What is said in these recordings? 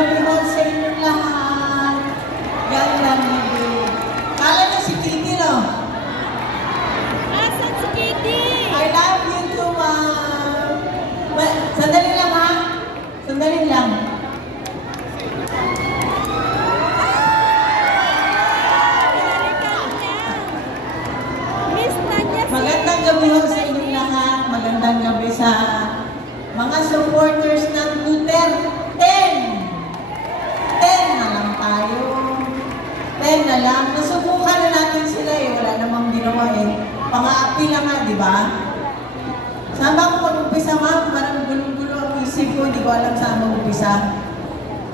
gabi ho sa inyong lahat. Gandang gabi. Kala niyo si Kitty, no? Asan si Kitty? I love you too, ma'am. Sandali lang, ha? Sandali lang. Miss Tanya si... Magandang gabi ho sa inyong lahat. Magandang gabi sa mga supporters ng Duterte. 10 na lang tayo. 10 na lang. Nasubukan na natin sila eh. Wala namang ginawa eh. Pang-aapi lang nga, di ba? Saan ba ako mag-umpisa, ma'am? Parang gulo-gulo ang isip ko. Hindi ko alam saan mag-umpisa.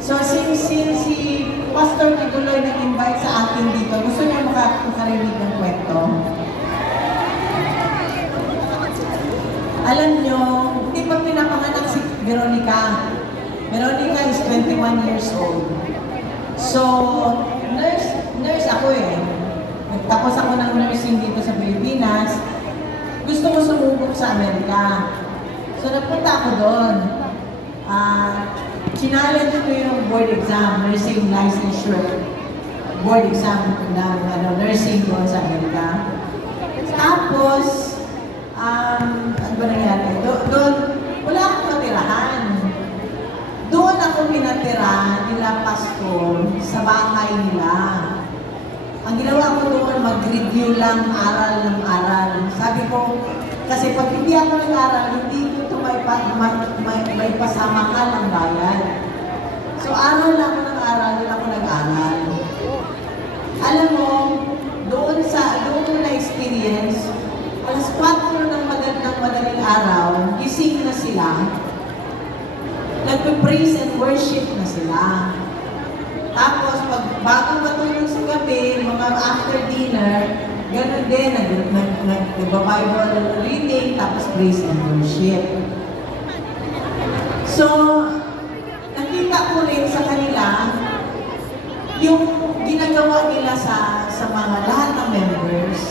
So, since si Pastor Tiguloy nag-invite sa akin dito, gusto niya makarinig ng kwento. Alam nyo, hindi pa pinapanganak si Veronica. Veronica is 21 years old. So, nurse ako eh. Nagtapos ako ng nursing dito sa Pilipinas. Gusto ko sumubok sa Amerika. So, nagpunta ako doon. Challenge ko yung board exam, nursing licensure. Board exam ng nursing doon sa Amerika. Tapos, ano ba nangyari? Doon, wala akong matirahan. Doon ako pinatira nila pastor sa bahay nila. Ang ginawa ko doon, mag-review lang, aral ng aral. Sabi ko, kasi pag hindi ako nag-aral, hindi ko ito may pasamahan ng bayan. So, aral lang ako ng aral, doon ako nag-aral. Alam mo, doon ko na-experience, alas 4 ng madaling araw, gising na sila, nagpe-praise and worship na sila. Tapos, bago matulog sa gabi, mga after dinner, ganun din, nag-Bible reading, tapos praise and worship. So, nakita ko rin sa kanila, yung ginagawa nila sa mga lahat ng members.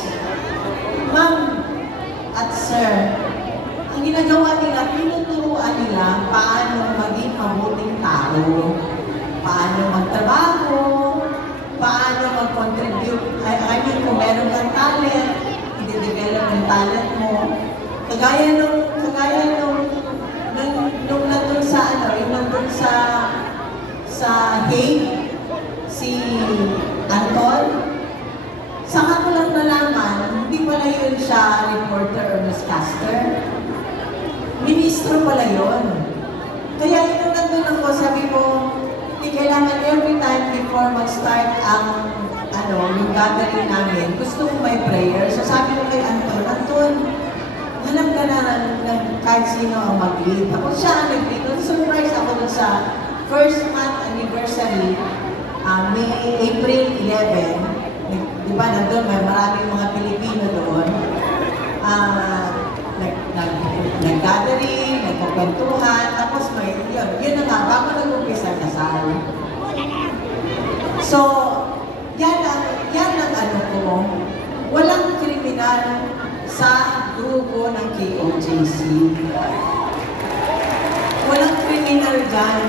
Ma'am at sir, ang ginagawa nila, tinuturuan nila paano maging mabuting tao, paano magtrabaho, paano mag-contribute. I mean, kung meron kang talent, i-develop yung talent mo. Kagaya nung nandun sa Hague, si Anton, saka ko lang nalaman, hindi pala yun siya reporter or newscaster. Ministro pala yun. Kaya nung nandun ako, sabi ko, hindi kailangan every time before mag-start yung gathering namin, gusto ko may prayer. So sabi ko kay Anton, hanap ka na ng kahit sino ang mag-lead. Ako siya ang nag-lead. Surprise ako dun sa first month anniversary, April 11. Di ba, nandun, may maraming mga Pilipino doon. Nag-gathering, nagpapwentuhan, tapos yun na nga, bago nag-umpisa kasal. So, yan ang ano ko, walang kriminal sa grupo ng KOJC. Walang kriminal dyan.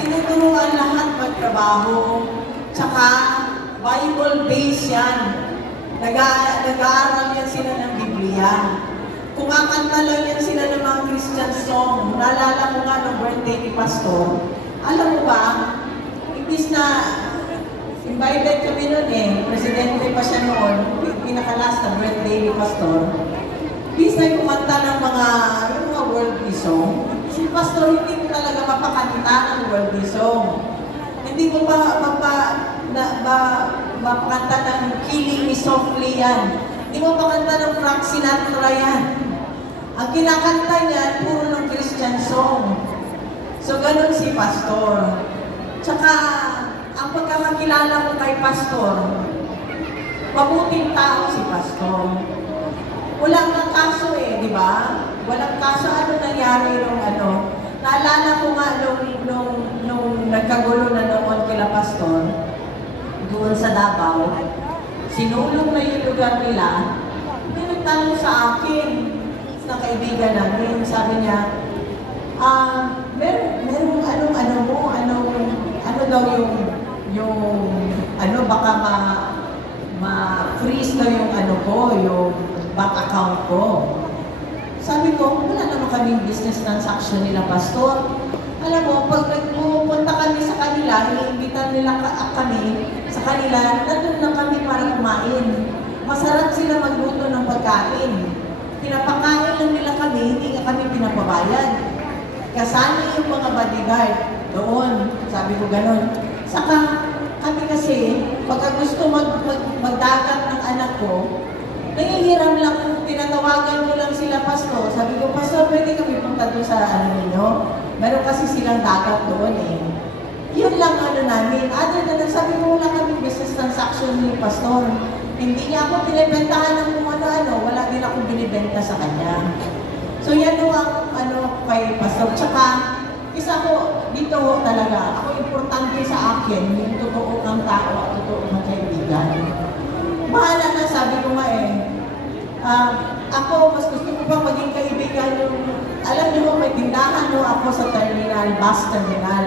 Tinuturuan lahat magtrabaho, tsaka Bible-based yan. Nag-aaral yan sila ng Biblia. Kumakanta lang yan sila ng mga Christian song. Naalala ko nga ng birthday ni Pastor. Alam mo ba, imbis na invited kami noon eh, presidente pa siya noon, pinakalas na birthday ni Pastor. Imbis na kumanta ng mga worldly song, si Pastor hindi ko talaga mapakanta ng worldly song. Hindi ko mapakanta ng Killing Me Softly yan. Hindi mo mapakanta ng Frank Sinatra yan. Ang kinakanta niya, puro ng Christian song. So, ganun si Pastor. Tsaka, ang pagkakakilala ko kay Pastor, mabuting tao si Pastor. Walang kaso eh, di ba? Walang kaso. Ano nangyari nung ano? Naalala ko nga nung nagkagulo na noon kila Pastor, doon sa Davao, sinulong na yung lugar nila, may nagtanong sa akin, na kaibigan namin, sabi niya, merong daw yung ano, baka ma-freeze daw yung ano ko, yung bank account ko. Sabi ko, wala naman kaming business transaction nila, Pastor. Alam mo, pag nagpupunta kami sa kanila, iimbitan nila kami sa kanila, nandun lang kami para kumain. Masarap sila magluto ng pagkain. Pinapakain lang nila kami, hindi nga kami pinapabayad. Kasali yung mga bodyguard doon, sabi ko ganun. Saka kami kasi, pagka gusto magdagat ng anak ko, nangihiram lang kung tinatawagan ko lang sila, Pastor. Sabi ko, Pastor, pwede kami punta doon sa ano ninyo? Meron kasi silang dagat doon eh. Yun lang ano namin. Other than that, sabi ko, wala kami business transaction ni Pastor. Hindi niya ako binibentahan ng kung ano-ano, wala din akong binibenta sa kanya. So yan ang ano kay Pastor. Tsaka, isa ko dito talaga, ako importante sa akin, yung totoo kang tao at totoo kang kaibigan. Bahala na, sabi ko nga eh. Ako, mas gusto ko pa maging kaibigan yung, alam niyo mo, may tindahan no, ako sa terminal, bus terminal.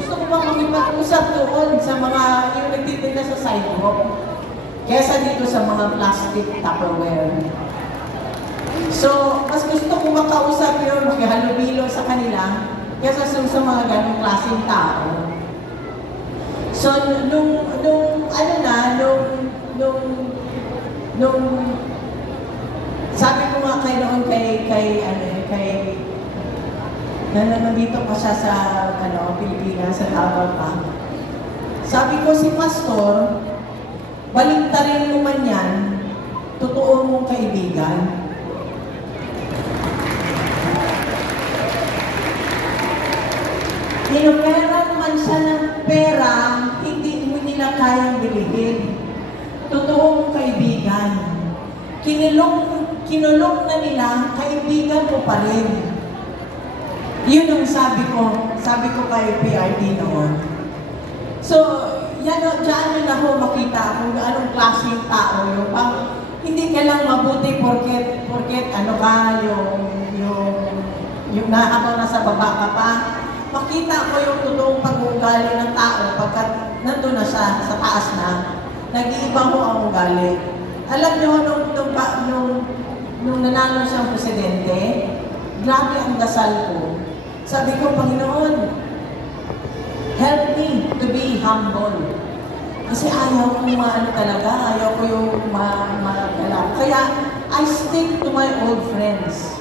Gusto ko pa makipag-usap doon sa mga yung nagtitinda sa sidewalk, kesa dito sa mga plastic Tupperware. So, mas gusto ko makausap yun, maghalubilo sa kanila, kesa sa mga ganong klaseng tao. So, sabi ko nga kay noon nandito pa siya sa Pilipinas, sa Davao pa. Sabi ko si Pastor, baliktarin mo man yan, totoo mong kaibigan. Inuperan man siya ng pera, hindi mo nila kayang bilhin. Totoo mong kaibigan. Kinulong na nila, kaibigan mo pa rin. Yun ang sabi ko kay PRD noon. So, yan o, dyan na ako makita kung anong klaseng tao yung hindi ka lang mabuti porket ano ka, yung habang nasa baba ka pa. Makita ko yung totoong pag-uugali ng tao pagkat nandun na siya sa taas na, nag-iiba mo ang ugali. Alam niyo, nung nanalo siyang presidente, grabe ang dasal ko. Sabi ko, Panginoon, help me to be humble. Kasi ayaw ko talaga, ayaw ko yung magala. Kaya, I stick to my old friends.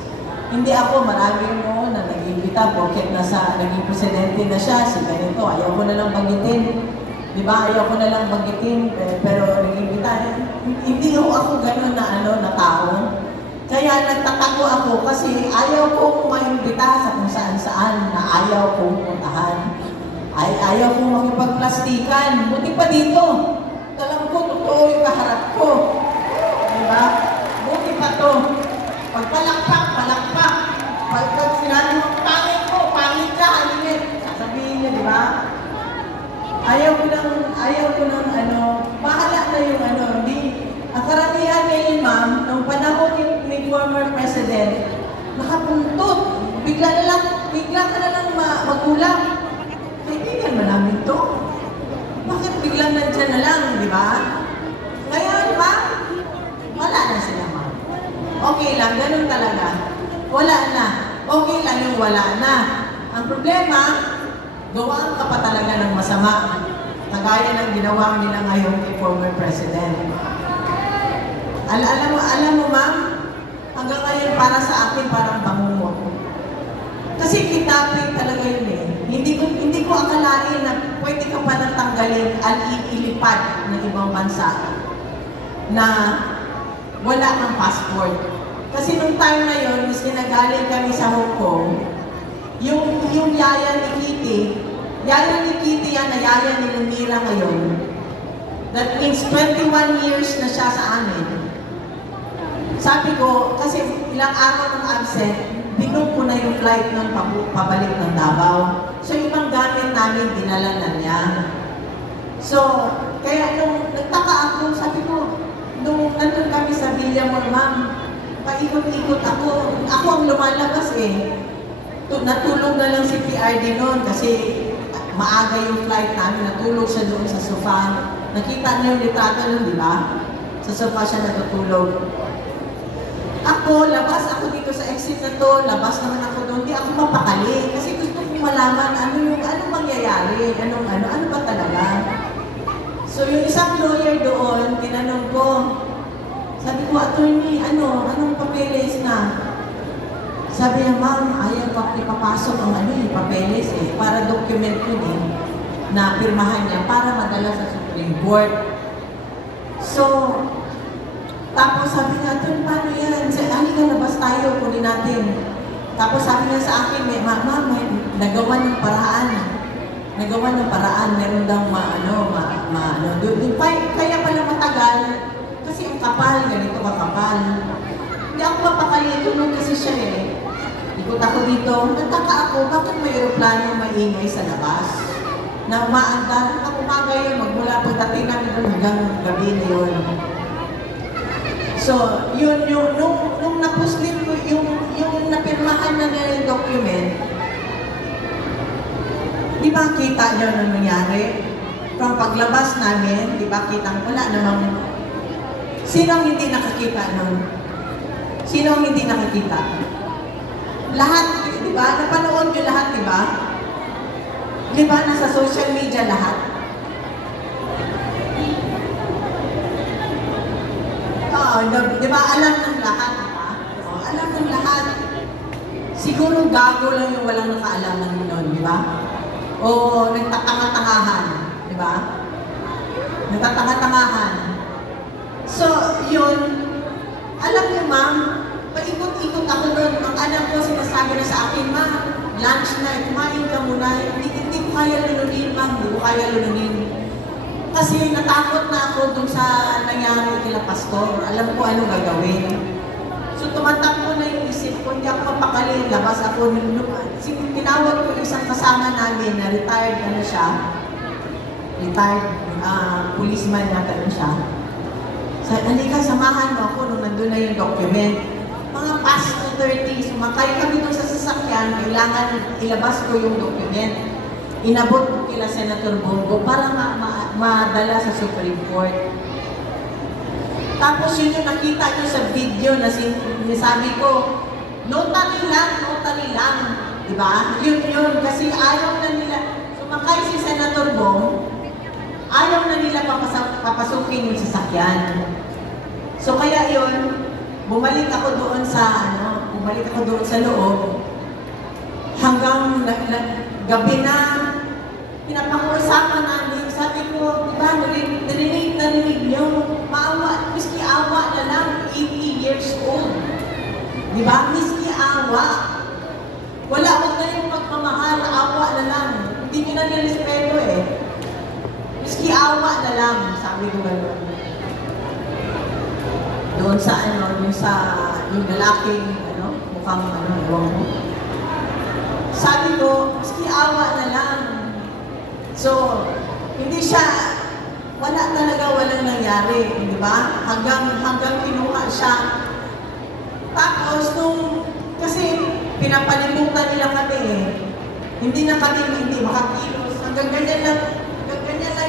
Hindi ako, marami noon na nag-imbita, porket naging presidente na siya, si ganito, ayaw ko na lang banggitin. Di ba? Ayaw ko na lang banggitin, pero nag-imbita. Hindi ako gano'n na tao. Kaya nagtatago ako kasi ayaw kong maimbita sa kung saan-saan na ayaw kong puntahan. Ayaw kong makipagplastikan. Buti pa dito. Alam ko, totoo yung kaharap ko. Diba? Buti pa to. Pag palakpak. Pag sinabi mo, pangit ka, halingin. Sasabihin niya, di ba? Ayaw ko ng bahala na yung hindi. Ang karamihan ngayon, ma'am, nung panahon ni former president, nakapuntot. Bigla ka na lang magulang. Kaibigan mo namin to. Bakit biglang nandiyan na lang, di ba? Ngayon, ma'am, wala na sila, ma'am. Okay lang, ganun talaga. Wala na. Okay lang yung wala na. Ang problema, gawaan ka pa talaga ng masama. Kagaya ng ginawa nila ngayon kay former president. Alam mo, ma'am, hanggang ngayon para sa akin parang bangungot. Kasi kitapin talaga yun eh. Hindi ko akalain na pwede ka pa nang tanggalin ilipad ng ibang bansa na wala kang passport. Kasi nung time na yun, is kinagaling kami sa Hong Kong, yung yaya ni Kitty yan na yaya ni Lumira ngayon. That means 21 years na siya sa amin. Sabi ko, kasi ilang araw ng absent, binook ko na yung flight ng pabalik ng Davao. So, ibang gamit namin, dinala na niya. So, kaya nung nagtaka ako, sabi ko, nung nandun kami sa Villamor, ma'am, paikot-ikot ako. Ako ang lumalabas eh. Natulog na lang si PRD noon kasi maaga yung flight namin, natulog siya doon sa sofa. Nakita niyo yung litrato nun, di ba? Sa sofa siya natutulog. Ako, labas ako dito sa exit na to, labas naman ako doon, di ako mapakali. Kasi gusto kong malaman anong mangyayari, ano ba talaga. So yung isang lawyer doon, tinanong ko, sabi ko, attorney, anong papeles na? Sabi niya, ma'am, ayaw pa ipapasok ang papeles para document yun na pirmahan niya para madala sa Supreme Court. So, tapos sabi niya, attorney, paano yan? Halika, labas tayo, kunin natin. Tapos sabi niya sa akin, ma'am, nagawa ng paraan. Meron daw kaya pala matagal, kasi ang kapal, ganito kakapal. Hindi ako mapakali, tulog kasi siya Ikot ako dito, nataka ako, bakit may aeroplano maingay sa labas? Na umaandar, ako umaga yun, magmula pagdating namin doon hanggang gabi na yun. So, nung napuslit ko, yung napirmahan na yung document, di ba kita niyo nung nangyari? From paglabas namin, di ba kitang wala namang... Sino ang hindi nakakita nun? Sino ang hindi nakakita? Lahat, di ba? Napanood nyo lahat, di ba? Di ba? Nasa social media lahat. Oo, di ba? Alam ng lahat, di ba? Oo, alam ng lahat. Siguro gago lang yung walang nakaalaman nun, di ba? O nagtatanga-tangahan, di ba? Nagtatanga-tangahan. So, yun, alam niyo, ma'am, paikot-ikot ako doon. Ang alam ko, sinasabi na sa akin, ma'am, lunch na, kumain ka muna. Hindi ko kaya lununin, ma'am. Hindi ko kaya lununin. Kasi natakot na ako doon sa nangyari kila pastor. Alam ko anong gagawin. So, tumatakbo na yung isip ko. Hindi ako mapakali. Labas ako. Tinawag ko isang kasama namin na retired siya. Retired policeman na siya. Halika, samahan mo ako nung nandun na yung document. Mga past 30, sumakay kami doon sa sasakyan, kailangan ilabas ko yung document. Inabot ko kila Senator Bongo para madala sa Supreme Court. Tapos yun yung nakita nyo sa video na sinasabi ko, notary lang. Diba? Yun, kasi ayaw na nila, sumakay si Senator Bong, ayaw na nila papasukin yung sasakyan. So kaya yun, bumalik ako doon sa loob. Hanggang gabi na, pinapag-uusapan namin, sabi ko, di ba, narinig niyo, maawa, miski awa na lang, 80 years old. Di ba? Miski awa. Wala na yung pagmamahal, awa na lang. Hindi nyo na nirespeto Miski awa na lang, sabi ko gano'n. Doon sa yung lalaking, mukhang ewan mo. Sabi ko, miski awa na lang. So, hindi siya, walang nangyari, di ba? Hanggang kinuha siya. Tapos, kasi pinapalimutan nila kami Hindi na kami makakilos. Hanggang ganyan lang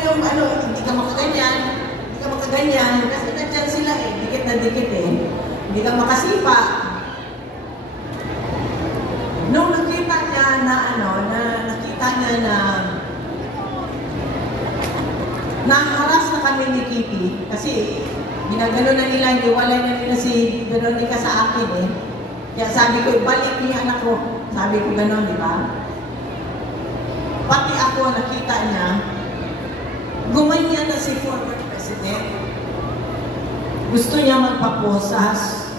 yung hindi ka makaganyan, kasi nandyan sila dikit na dikit hindi ka makasipa. Nung nakita niya na naharas na kami ni Kitty, kasi ginagano na nila, hiwalay na nila si Veronica sa akin Kaya sabi ko, ibalik niya anak ko. Sabi ko gano'n, di ba? Pati ako, nakita niya, gumanyan na si former president. Gusto niya magpaposas.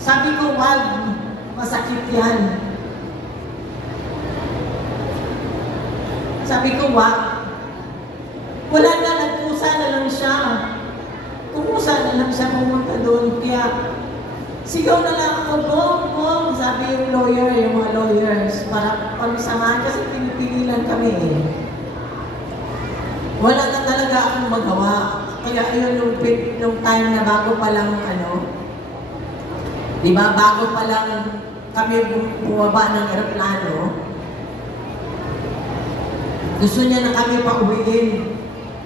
Sabi ko, wag, masakit yan. Sabi ko, wag. Wala na, nagpusa na lang siya. Kumusa na lang siya pumunta doon. Kaya, sigaw na lang ako, bong, sabi yung mga lawyers, para pamisamahan kasi pinipigilan kami Wala na talaga akong magawa. Kaya yun yung time na bago pa lang di ba, bago pa lang kami bumaba ng aeroplano, Gusto niya na kami pauwiin.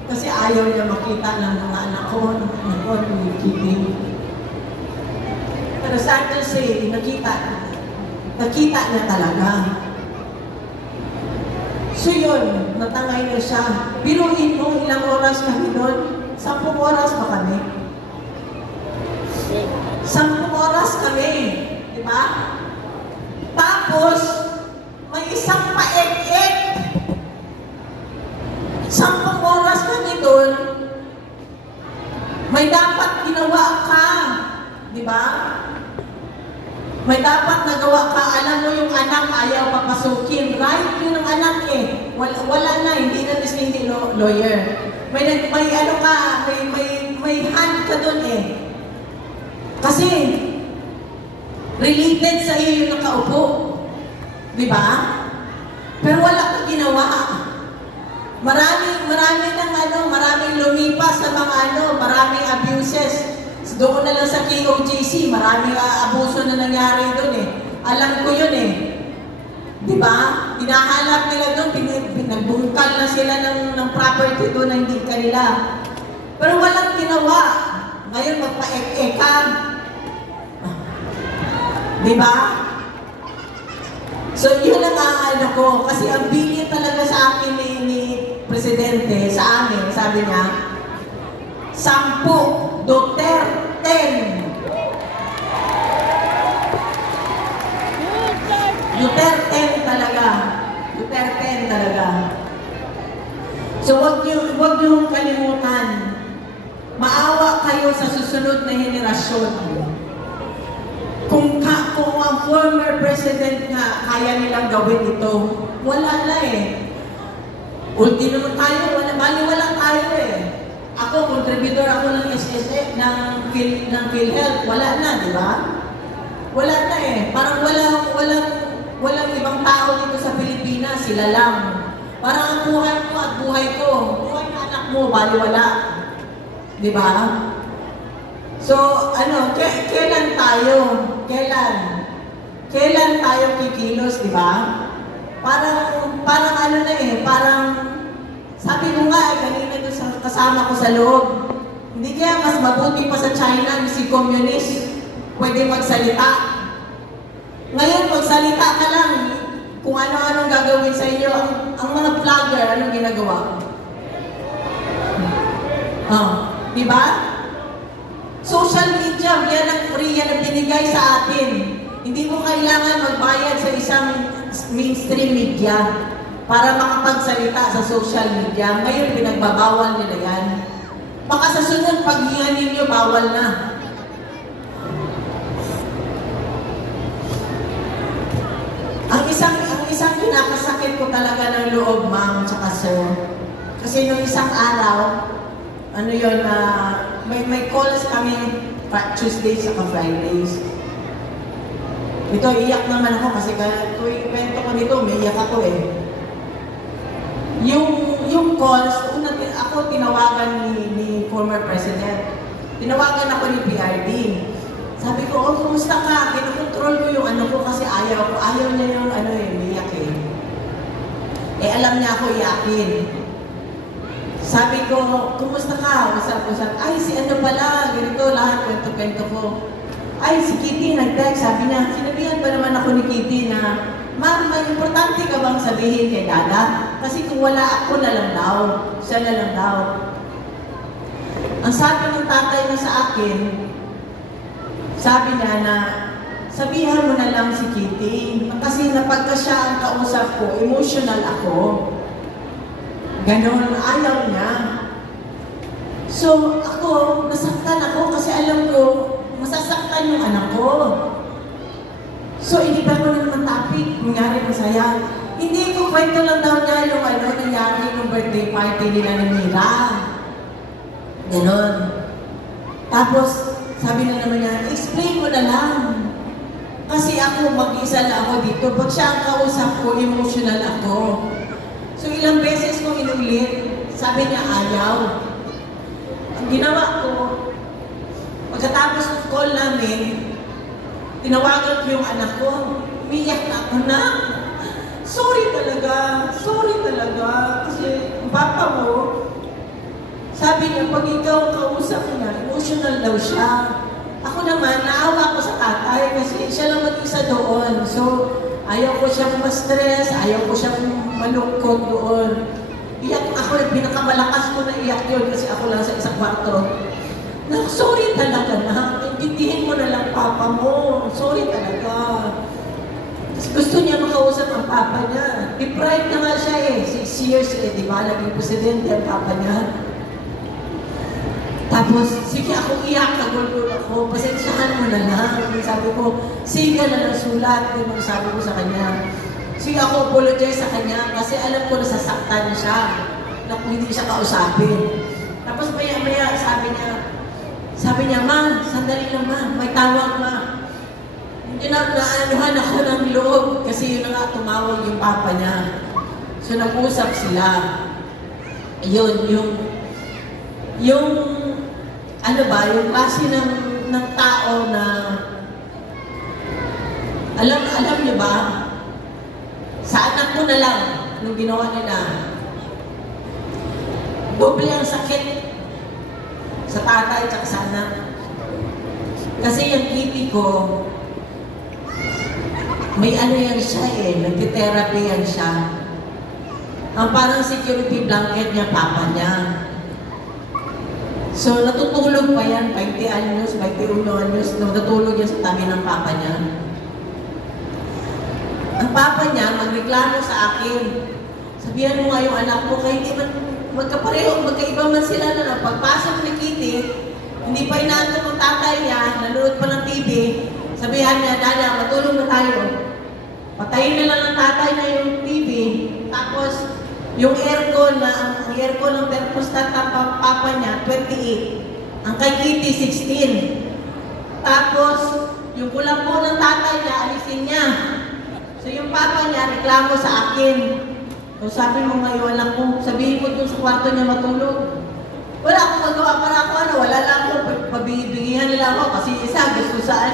Kasi ayaw niya makita ng mga anak ko, ni Kitty. Pero sad to say, nakita niya talaga. So yun, natangay na siya. Biruin mo, ilang oras kami doon? 10 oras ba kami? 10 oras kami. Di ba? Tapos, may isang paek-ek. 10 oras kami doon. May dapat ginawa ka. Di ba? May dapat nagawa ka. Alam mo yung anak ayaw papasukin. Right? Yun ang anak eh. Wala na. Hindi na hindi lawyer. May ano ka. May hand ka doon eh. Kasi related sa iyo yung nakaupo. Di ba? Pero wala ka ginawa. Maraming lumipas sa mga maraming abuses. Doon na lang sa KOJC, maraming abuso na nangyari doon eh. Alam ko yun eh. Di ba? Hinahanap nila doon, pinagbungkal na sila ng property doon na hindi kanila. Pero walang ginawa. Ngayon magpa-ek-ekan. Di ba? So yun ang ko. Kasi ang bilin talaga sa akin ni Presidente, sa amin, sabi niya, 10, Duterte. Duterte talaga. Duterte talaga. So wag niyo kalimutan. Maawa kayo sa susunod na henerasyon. Kung ang former president nga kaya nilang gawin ito, wala na eh. Ulti naman tayo, wala tayo eh. Ako, contributor ako ng SSF, ng PhilHealth, wala na, di ba? Wala na eh. Parang walang ibang tao dito sa Pilipinas, sila lang. Parang ang buhay mo at buhay ko, buhay ng anak mo, baliwala. Di ba? So, kailan tayo? Kailan tayo kikilos, di ba? Parang sabi ko nga, kanina doon sa kasama ko sa loob, hindi kaya mas mabuti pa sa China, si communist, pwede magsalita. Ngayon, magsalita ka lang, kung ano-anong gagawin sa inyo, ang mga vlogger, anong ginagawa? Di ba? Social media, yan ang free, yan ang binigay sa atin. Hindi mo kailangan magbayad sa isang mainstream media para makapagsalita sa social media. Ngayon, pinagbabawal nila yan. Baka sa sunod, paghingan ninyo, bawal na. Ang isang pinakasakit ko talaga ng loob, ma'am, tsaka sir. Kasi nung isang araw, may calls kami Tuesdays at Fridays. Ito, iyak naman ako kasi kung kwento ko nito, may iyak ako eh. Yung calls, ako tinawagan ni former president. Tinawagan ako ni PRD. Sabi ko, kumusta ka? Kinokontrol ko yung ko kasi ayaw niya yung iyak eh. Alam niya ako iyakin. Sabi ko, kumusta ka? Usap. Ay, si pala, ganito lahat, kwento-kwento ko. Ay, si Kitty nag-text, sabi niya, sinabihan ba naman ako ni Kitty na, ma'am, may importante ka bang sabihin kay Dada? Kasi kung wala ako na lang daw, siya na lang daw. Ang sabi ng tatay niya sa akin, sabi niya na, sabihan mo na lang si Kitty. Kasi napagka siya ang kausap ko, emotional ako. Ganon, ayaw niya. So, ako, nasaktan ako kasi alam ko, masasaktan yung anak ko. So, iniba ko na naman topic, nangyari masaya. Hindi ko kwento lang daw niya yung nangyari yung birthday party nila ni Mira. Ganon. Tapos, sabi na naman niya, explain mo na lang. Kasi ako, mag-isa na ako dito. Pag siya ang kausap ko, emotional ako. So, ilang beses kong inulit, sabi niya, ayaw. Ang ginawa ko, pagkatapos ng call namin, tinawagan ko yung anak ko, umiyak na ako na. sorry talaga. Kasi ang papa mo, sabi niya, pag ikaw kausap niya, emotional daw siya. Ako naman, naawa ko sa tatay kasi siya lang mag-isa doon. So, ayaw ko siyang ma-stress, ayaw ko siyang malungkot doon. Iyak ako, pinakamalakas ko na iyak yun kasi ako lang sa isang kwarto. Sorry talaga na, intindihin mo na lang papa mo. Sorry talaga. Tapos gusto niya makausap ang papa niya. Deprived na nga siya 6 years di ba? Naging presidente ang papa niya. Tapos, sige ako iyak, nagulgul ako, pasensyahan mo na lang. Sabi ko, sige na lang sulat, yung sabi ko sa kanya. Sige ako apologize sa kanya kasi alam ko nasasaktan siya na kung hindi siya kausapin. Tapos maya-maya sabi niya, ma, sandali lang ma, may tawag ma. Hindi naanuhan ako ng loob kasi yun na nga tumawag yung papa niya. So nag-usap sila. Yung ano ba, yung klase ng tao na alam niyo ba, sa anak ko na lang, nung ginawa nila, doble ang sakit sa tatay at sa anak. Kasi yung kitty ko, may ano yan siya nagtitherapy yan siya. Ang parang security blanket niya, papa niya. So, natutulog pa yan, 20 anyos, 21 anyos, natutulog yan sa tabi ng papa niya. Ang papa niya, magreklamo sa akin. Sabihan mo nga yung anak mo, kaya hindi man magkapareho, magkaiba man sila na pagpasok ni Kitty, hindi pa inaantok ng tatay niya, nanonood pa ng TV, sabihan niya, Dada, matulog na tayo. Patayin na lang ng tatay na yung TV, tapos yung aircon ang aircon ng thermostat ng papa niya, 28. Ang kay Kitty, 16. Tapos, yung kulambo ng tatay niya, alisin niya. So yung papa niya, reklamo sa akin. So sabi mo ngayon lang ko, sabihin mo dun sa kwarto niya matulog. Wala akong magawa para ako, wala lang ako, pabibigyan nila ako kasi isa gusto sa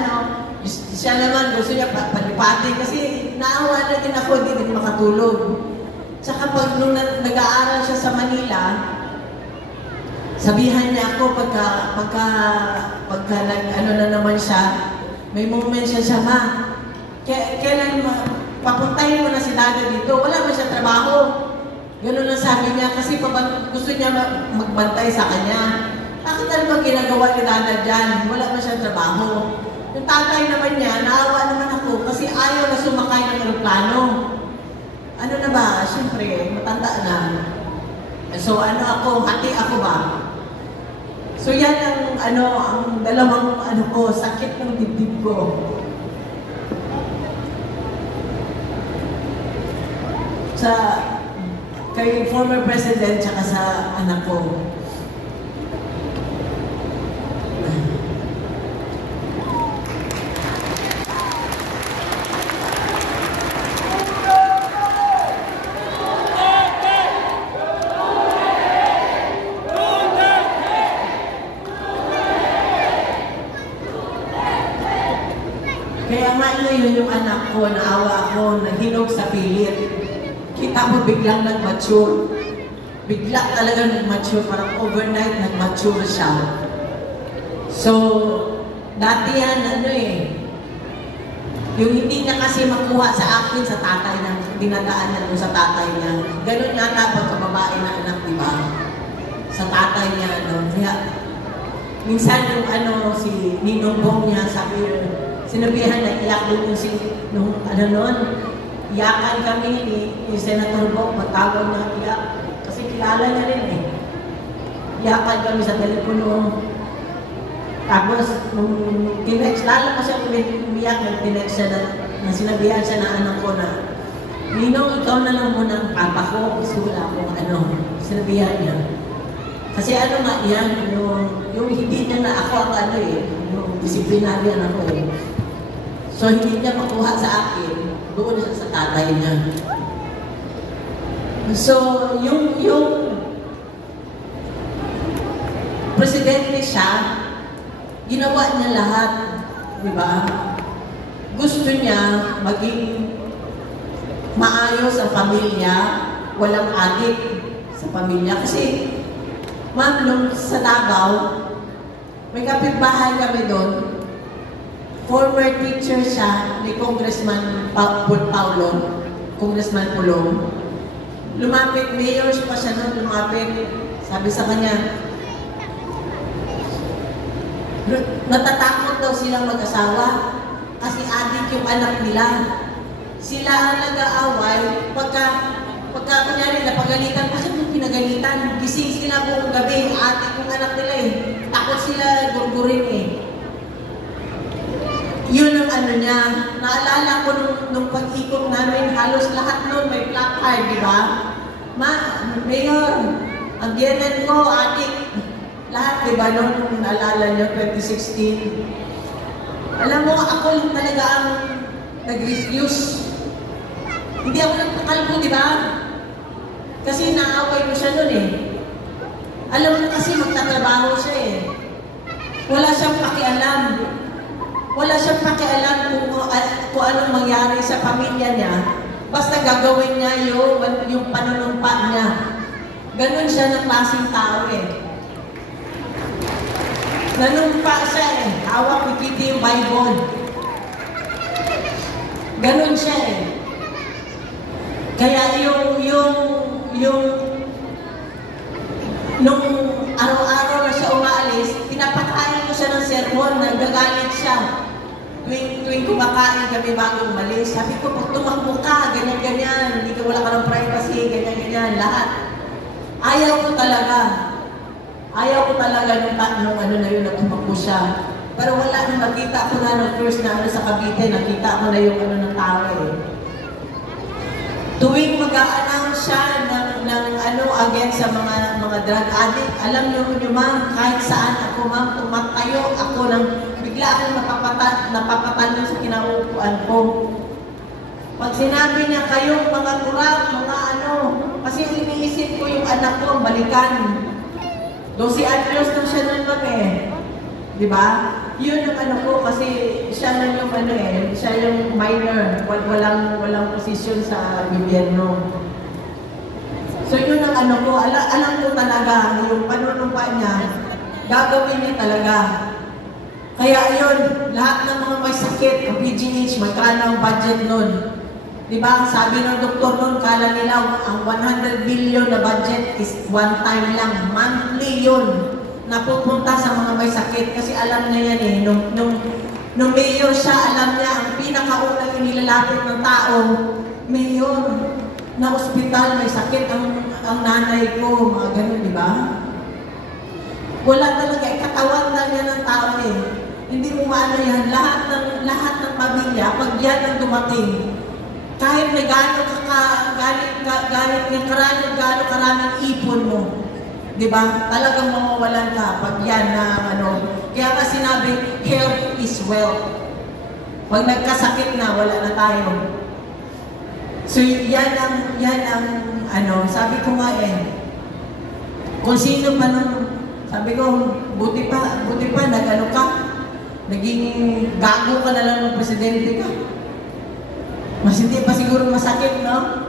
siya naman gusto niya palipati kasi naawa na din ako, hindi din makatulog. Tsaka pag nung nag-aaral siya sa Manila, sabihan niya ako pagka nag-ano na naman siya, may moment siya, ma, kailan papuntahin mo na si Dada dito, wala man siya trabaho. Ganun ang sabi niya, kasi gusto niya magbantay sa kanya. Bakit ano ba ginagawa ni Dada dyan? Wala man siya trabaho. Yung tatay naman niya, naawa naman ako, kasi ayaw na sumakay ng aeroplano. Ano na ba? Siyempre, matanda na. So hati ako ba? So yan ang dalawang ko, sakit ng dibdib ko. Kay former president tsaka sa anak ko. Kaya nga yun yung anak ko, naawa ako, nahinog sa pilit. Kita mo biglang nag-mature. Bigla talaga nag-mature, parang overnight nag-mature siya. So, dati yan, yung hindi niya kasi makuha sa akin, sa tatay niya, dinadaan niya doon sa tatay niya. Ganun yata pagkababae na anak, di ba? Sa tatay niya, Kaya, minsan yung si Ninong Bong niya, sinabihan na iyak doon iyakan kami ni Senator Bong, matawag na iyak. Kasi kilala niya rin Iyakan kami sa telepono. Tapos, nung tinext, lalo pa siya umiyak, nag-tinext siya na sinabihan siya na anak ko na, Ninong, ikaw na lang muna ang papa ko, kasi wala akong sinabihan niya. Kasi nga yan, yung hindi niya na ako yung disiplinaryan ako So, hindi niya makuha sa akin, doon siya sa tatay niya. So, yung presidente siya, ginawa niya lahat, di ba? Gusto niya maging maayos ang pamilya, walang adik sa pamilya. Kasi, ma'am, nung sa Davao, may kapitbahay kami doon. Former teacher siya ni Congressman Paulo, Congressman Pulong. Lumapit, mayor pa siya noon, lumapit. Sabi sa kanya, natatakot daw silang mag-asawa kasi adik yung anak nila. Sila ang nag-aaway pagka kunyari napagalitan, bakit mo pinagalitan? Gising sila buong gabi, adik yung anak nila eh. Takot sila gurgurin eh. Yun ang ano niya. Naalala ko nung pag-ikot namin, halos lahat nun may placard, di ba? Mayor, ang biyanan ko, adik. Lahat, di ba, nung naalala niyo, 2016. Alam mo, ako lang talaga ang nag-refuse. Hindi ako nagpakalbo, di ba? Kasi naaway ko siya nun eh. Alam mo kasi magtatrabaho siya eh. Wala siyang pakialam. Wala siyang pakialam kung anong mangyari sa pamilya niya. Basta gagawin niya yung panunumpa niya. Ganun siya ng klaseng tao eh. Nanumpa siya eh. Hawak ni Kitty yung Bible. Ganun siya eh. Kaya nung araw-araw na siya umaalis, pinapakain ko siya ng sermon, nagagalit siya. Tuwing kumakain kami bago umalis, sabi ko, pag tumakbo ka, ganyan-ganyan, hindi ka wala ka ng privacy, ganyan-ganyan, lahat. Ayaw ko talaga nung ano na yun, na tumakbo siya. Pero wala nang nakita ko na nung first na ano sa Cavite, nakita ko na yung ano ng tao eh. Tuwing mag-a-announce siya ng ano against sa mga drug addict, alam niyo ma'am, kahit saan ako ma'am, tumatayo ako ng bigla akong napapatalo sa kinaupuan ko. Pag sinabi niya kayong mga kurap, mga ano, kasi iniisip ko yung anak ko, balikan. 12 anyos na siya nun ma'am eh. Di ba? Yun ang ano ko kasi siya na yung ano eh, siya yung minor, walang posisyon sa gobyerno. So yun ang ano ko, alam ko talaga yung panunumpa niya, gagawin niya talaga. Kaya yun, lahat ng mga may sakit, ang PGH, magkano ang budget nun. Di ba? Sabi ng doktor nun, kala nila ang 100 billion na budget is one time lang, monthly yun. Napupunta sa mga may sakit kasi alam niya yan eh. Nung mayor siya, alam niya ang pinakaunang inilalapit ng tao, mayor, na ospital, may sakit ang nanay ko, mga ganun, di ba? Wala talaga, katawan na niya ng tao eh. Hindi mo maano yan, lahat ng pamilya, pag yan ang dumating, kahit na gaano karaming ipon mo, di ba? Talagang mawawalan ka pag yan na ano. Kaya nga sinabi, health is wealth. Pag nagkasakit na, wala na tayo. So yan ang ano, sabi ko nga eh, kung sino pa nung, sabi ko, buti pa, nag-ano ka, naging gago ka na lang ng presidente ka. Mas hindi pa siguro masakit, no?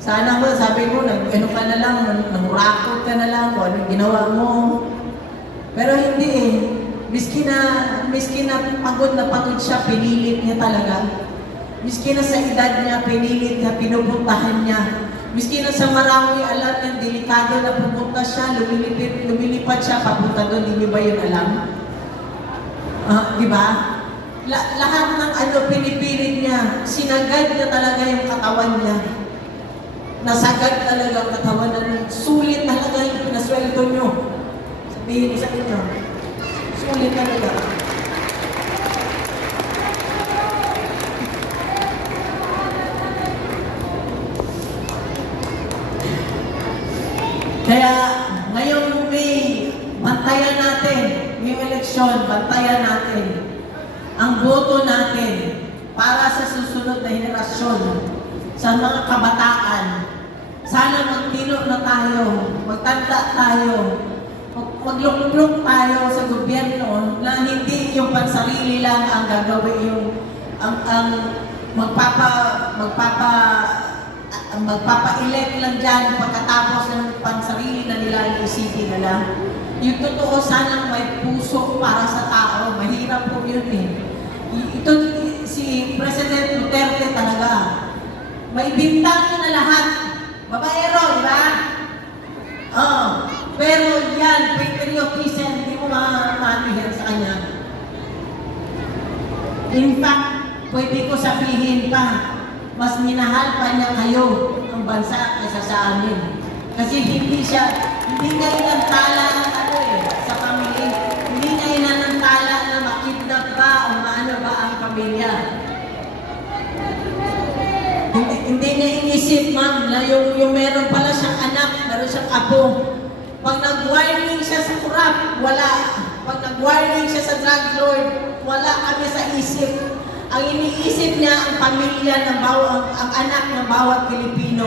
Sana mo, sabi ko, ano ka na lang, nangurakot ka na lang, kung anong ginawa mo. Pero hindi eh. Miski na pagod siya, pinilit niya talaga. Miski na sa edad niya, pinilit niya, pinupuntahan niya. Miski na sa Marawi, alam niya, delikado na pupunta siya, lumilipad siya, papunta doon, hindi ba yun alam? Di ba? Lahat ng ano, pinipilit niya, sinagad niya talaga yung katawan niya. Nasagad talaga ang katawan na sulit talaga yung pinasweldo nyo. Sabihin ko sa inyo, sulit talaga. Kaya ngayong May, bantayan natin yung eleksyon, bantayan natin ang boto natin para sa susunod na henerasyon, sa mga kabataan. Sana magtino na tayo, magtanda tayo, magluklok tayo sa gobyerno na hindi yung pansarili lang ang gagawin, yung ang magpapa ang magpapa-elect lang dyan pagkatapos ng pansarili na nila ang isipin nila. Yung totoo, sanang may puso para sa tao. Mahirap po yun eh. Ito, si President Duterte talaga. May bintang na lahat. Babaero, di ba? Oh, pero yan, patriotism, hindi mo mamatihan sa kanya. In fact, pwede ko sabihin pa, mas minahal pa niya kayo ang bansa kaysa sa amin. Kasi hindi niya inantala ang sa pamilya. Hindi niya inantala na makidnap ba o maano ba ang pamilya. Hindi niya inisip, ma'am, na yung meron pala siyang anak, meron siyang apo. Pag nag-warning siya sa kurap, wala. Pag nag-warning siya sa drug lord, wala kami sa isip. Ang iniisip niya ang pamilya ng ang anak ng bawat Pilipino.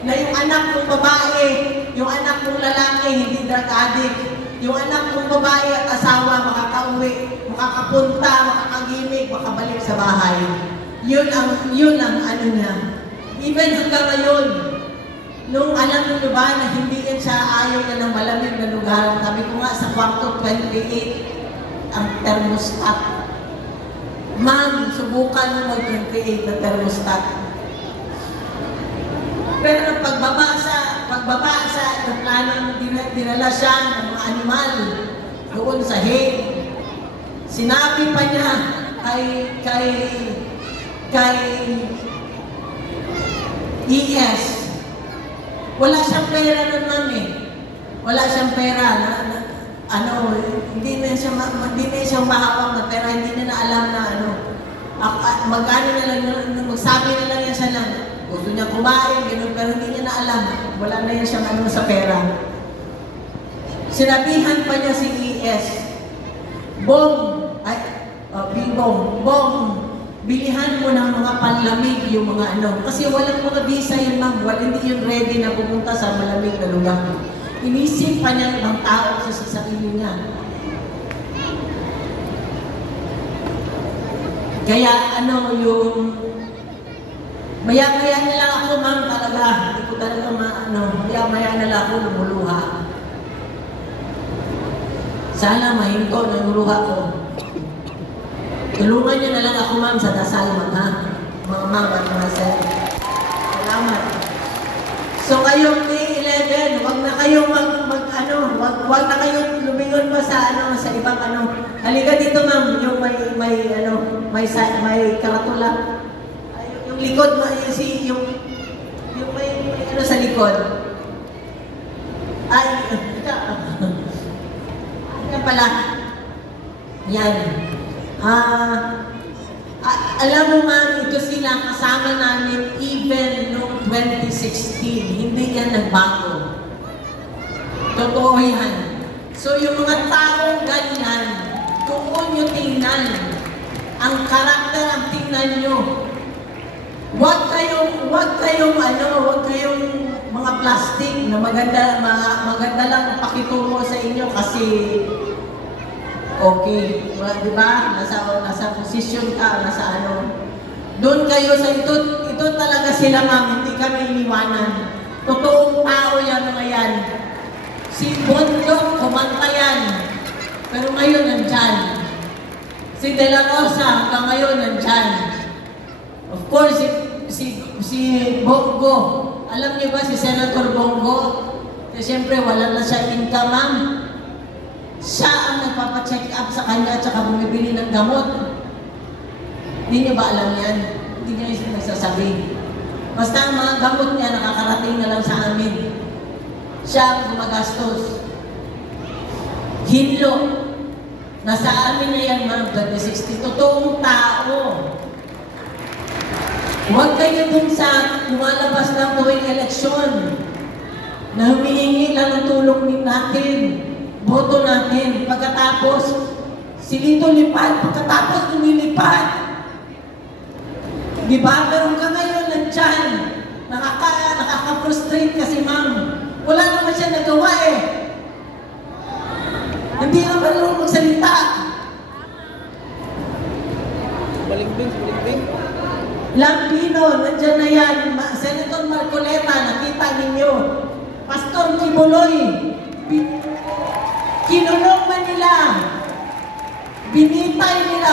Na yung anak ng babae, yung anak ng lalaki, hindi drug addict. Yung anak ng babae at asawa, makakauwi, makakapunta, makakagimik, makabalik sa bahay. Yun ang ano niya. Even hanggang ngayon, nung alam mo ba na hindi yan siya ayaw na ng malamig na lugar, sabi ko nga sa kwarto 28, ang thermostat. Ma'am, subukan mo mag-28 na thermostat. Pero pagbaba sa aeroplanong dinala siya ng mga animal doon sa hay. Sinabi pa niya kay ES, wala siyang pera nun, ma'am eh. Wala siyang pera hindi na siya mahawak na pera, hindi na alam na magkano na lang, magsabi na lang yan siya lang. Gusto niya kumain, gano'n, pero hindi niya na alam. Wala na yan siyang sa pera. Sinabihan pa niya si ES, Bong, bilihan mo ng mga panlamig yung mga Kasi walang mga visa yun, ma'am. Hindi yun ready na pumunta sa malamig na lugar. Inisip pa niya ibang tao sa sarili niya. Kaya yung maya-maya na lang ako, ma'am, talaga. Hindi ko talaga maya-maya na lang ako lumuluha. Sana mahinto ng luha ko. Tulungan niyo na lang ako, ma'am, sa dasal, ma'am, ha? Mga ma'am at mga sir. Salamat. So, kayong May 11, wag na kayong wag na kayong lumingon pa sa sa ibang Halika dito, ma'am, yung may karatula. Yung likod mo, yung may sa likod. Ay, yan pala. Yan. Alam mo, ma'am, ito sila kasama namin even noong 2016. Hindi yan nagbago. Totoo yan. So, yung mga taong ganyan, doon nyo tingnan. Ang karakter ang tingnan nyo. Huwag kayong mga plastic na maganda lang pakitungo sa inyo kasi okay. Di ba? Nasa posisyon ka, Doon kayo sa ito talaga sila, ma'am, hindi kami iniwanan. Totoong tao yan mga yan. Si Bondok, kumanta yan. Pero ngayon nandyan. Si De La Rosa, hanggang ngayon nandyan. Of course, si Bongo. Alam niyo ba si Senator Bongo? Siyempre, wala na siya income, ma'am. Siya ang nagpapacheck up sa kanya at saka bumibili ng gamot. Hindi niyo ba alam yan? Hindi niya nagsasabi. Basta ang mga gamot niya nakakarating na lang sa amin. Siya ang gumagastos. Hinlo. Nasa amin na yan, ma'am, 2060. Totoong tao. Huwag kayo dun sa lumalabas ng tuwing eleksyon na humihingi lang ng tulong natin. Boto natin. Pagkatapos, silito lipad. Pagkatapos, lumilipad. Di ba? Pero hanggang ngayon, nandyan. Nakaka-frustrate kasi, ma'am. Wala naman siya nagawa eh. Hindi naman marunong magsalita. Balimbing. Lambino, nandyan na yan. Senator Marco nakita ninyo. Pastor Kibuloy, kinulong man nila, binitay nila,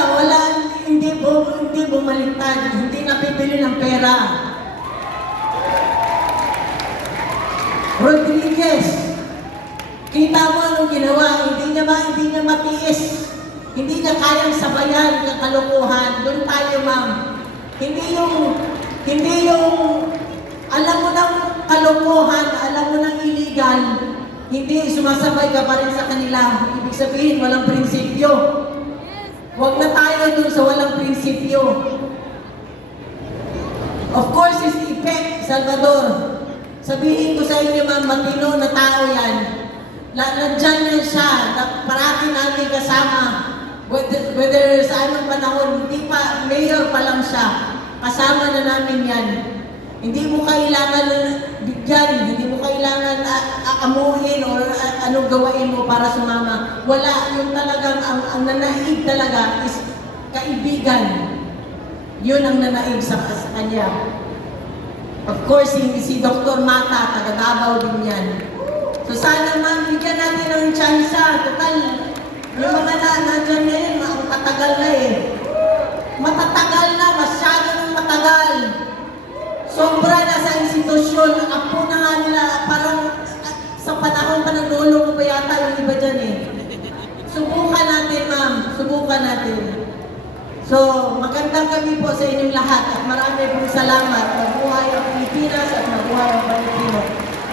hindi bumaliktad, hindi napipili ng pera. Rodriguez, kita mo anong ginawa, hindi niya matiis, hindi niya kayang sabayan ng kalokohan. Doon tayo, ma'am. Hindi yung alam mo ng kalokohan, alam mo ng illegal, hindi sumasabay ka pa rin sa kanila. Ibig sabihin, walang prinsipyo. Huwag na tayo dun sa walang prinsipyo. Of course, is effect, Salvador. Sabihin ko sa inyo, ma'am, matino na tao yan. Nandyan yan siya, parati natin kasama. Whether sa anong panahon, hindi pa, mayor pa lang siya. Kasama na namin yan. Hindi mo kailangan bigyan, hindi mo kailangan amuhin o anong gawain mo para sumama. Wala, yung talagang, ang nanaig talaga is kaibigan. Yun ang nanaig sa kanya. Of course, si Dr. Mata, taga Davao din yan. So sana man, bigyan natin ng tsansa. Total, yung mga nandiyan ngayon, matagal na eh. Matatagal na, masyado nang matagal. Sobra na sa institusyon. Apo na nga nila, parang sa panahon pa ng lolo ko pa yata yung iba dyan eh. Subukan natin, ma'am. Subukan natin. So, magandang gabi po sa inyong lahat at marami pong salamat. Mabuhay ang Pilipinas at mabuhay ang Pilipino.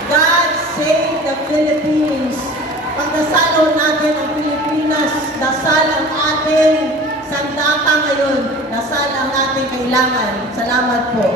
God save the Philippines. Pagdasalo natin ang Pilipinas, dasal ang ating sandata ngayon, dasal ang ating kailangan. Salamat po.